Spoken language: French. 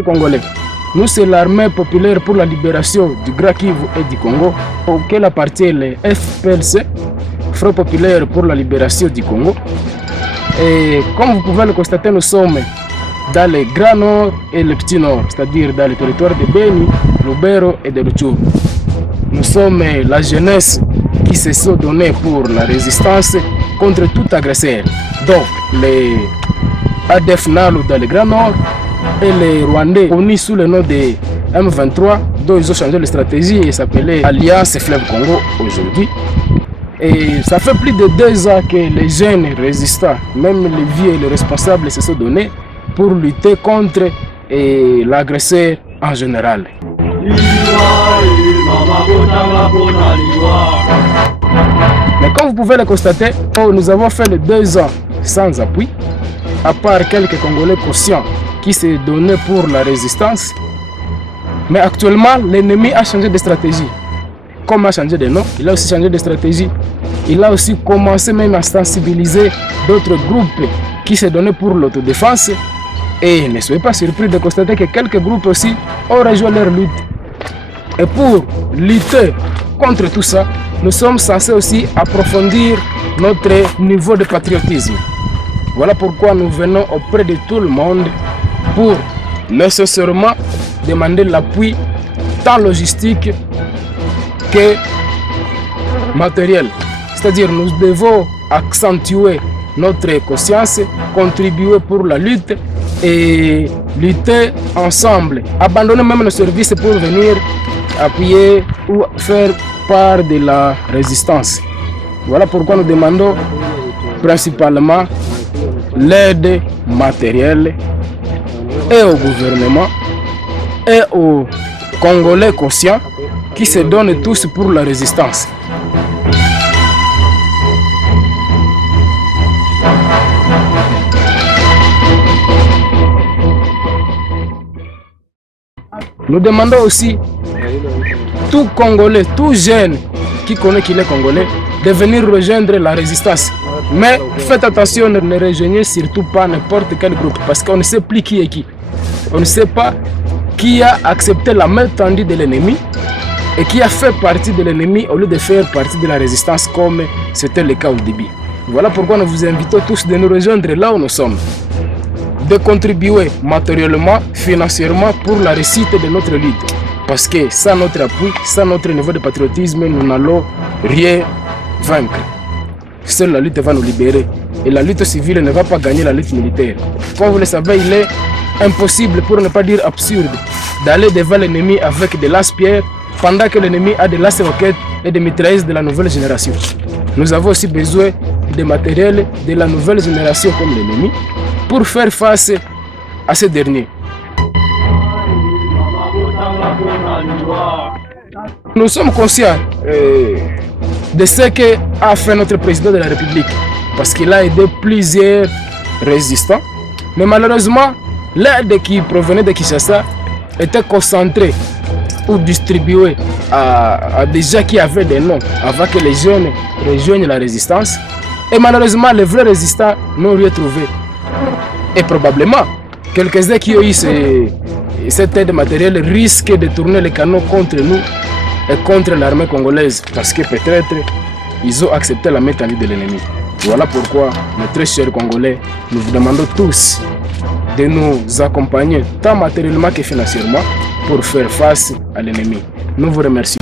chers Congolais, nous c'est l'armée populaire pour la libération du Grand Kivu et du Congo, auquel appartient le FPLC, Front populaire pour la libération du Congo. Et comme vous pouvez le constater, nous sommes dans le Grand Nord et le Petit Nord, c'est-à-dire dans le territoire de Beni, Lubero et de Rutshuru. Nous sommes la jeunesse qui se sont donnés pour la résistance contre tout agresseur. Donc, les ADF NALU dans le Grand Nord et les Rwandais connus sous le nom de M23, dont ils ont changé de stratégie et s'appelait Alliance Fleuve Congo aujourd'hui. Et ça fait plus de 2 ans que les jeunes résistants, même les vieux et les responsables se sont donnés pour lutter contre l'agresseur en général. Mais comme vous pouvez le constater, nous avons fait les 2 ans sans appui, à part quelques Congolais conscients qui se donnaient pour la résistance. Mais actuellement, l'ennemi a changé de stratégie. Comme a changé de nom, il a aussi changé de stratégie. Il a aussi commencé même à sensibiliser d'autres groupes qui se donnaient pour l'autodéfense. Et ne soyez pas surpris de constater que quelques groupes aussi ont rejoint leur lutte. Et pour lutter contre tout ça, nous sommes censés aussi approfondir notre niveau de patriotisme. Voilà pourquoi nous venons auprès de tout le monde pour nécessairement demander l'appui tant logistique que matériel. C'est-à-dire nous devons accentuer notre conscience, contribuer pour la lutte et lutter ensemble. Abandonner même nos services pour venir appuyer ou faire part de la résistance. Voilà pourquoi nous demandons principalement l'aide matérielle et au gouvernement et aux Congolais conscients qui se donnent tous pour la résistance. Nous demandons aussi tout Congolais, tout jeune qui connaît qu'il est Congolais, de venir rejoindre la résistance. Mais faites attention, ne rejoignez surtout pas n'importe quel groupe, parce qu'on ne sait plus qui est qui. On ne sait pas qui a accepté la main tendue de l'ennemi et qui a fait partie de l'ennemi au lieu de faire partie de la résistance comme c'était le cas au début. Voilà pourquoi nous vous invitons tous de nous rejoindre là où nous sommes, de contribuer matériellement, financièrement pour la réussite de notre lutte. Parce que sans notre appui, sans notre niveau de patriotisme, nous n'allons rien vaincre. Seule la lutte va nous libérer. Et la lutte civile ne va pas gagner la lutte militaire. Comme vous le savez, il est impossible, pour ne pas dire absurde, d'aller devant l'ennemi avec des lance-pierres pendant que l'ennemi a des lance-roquettes et des mitrailleuses de la nouvelle génération. Nous avons aussi besoin de matériel de la nouvelle génération comme l'ennemi pour faire face à ces derniers. Nous sommes conscients de ce qu'a fait notre président de la République, parce qu'il a aidé plusieurs résistants, mais malheureusement, l'aide qui provenait de Kinshasa était concentrée ou distribuée à des gens qui avaient des noms avant que les jeunes rejoignent la résistance, et malheureusement, les vrais résistants n'ont rien trouvé. Et probablement, quelques-uns qui ont eu cette aide matérielle risquent de tourner les canons contre nous et contre l'armée congolaise, parce que peut-être ils ont accepté la main tendue de l'ennemi. Voilà pourquoi, mes très chers Congolais, nous vous demandons tous de nous accompagner tant matériellement que financièrement pour faire face à l'ennemi. Nous vous remercions.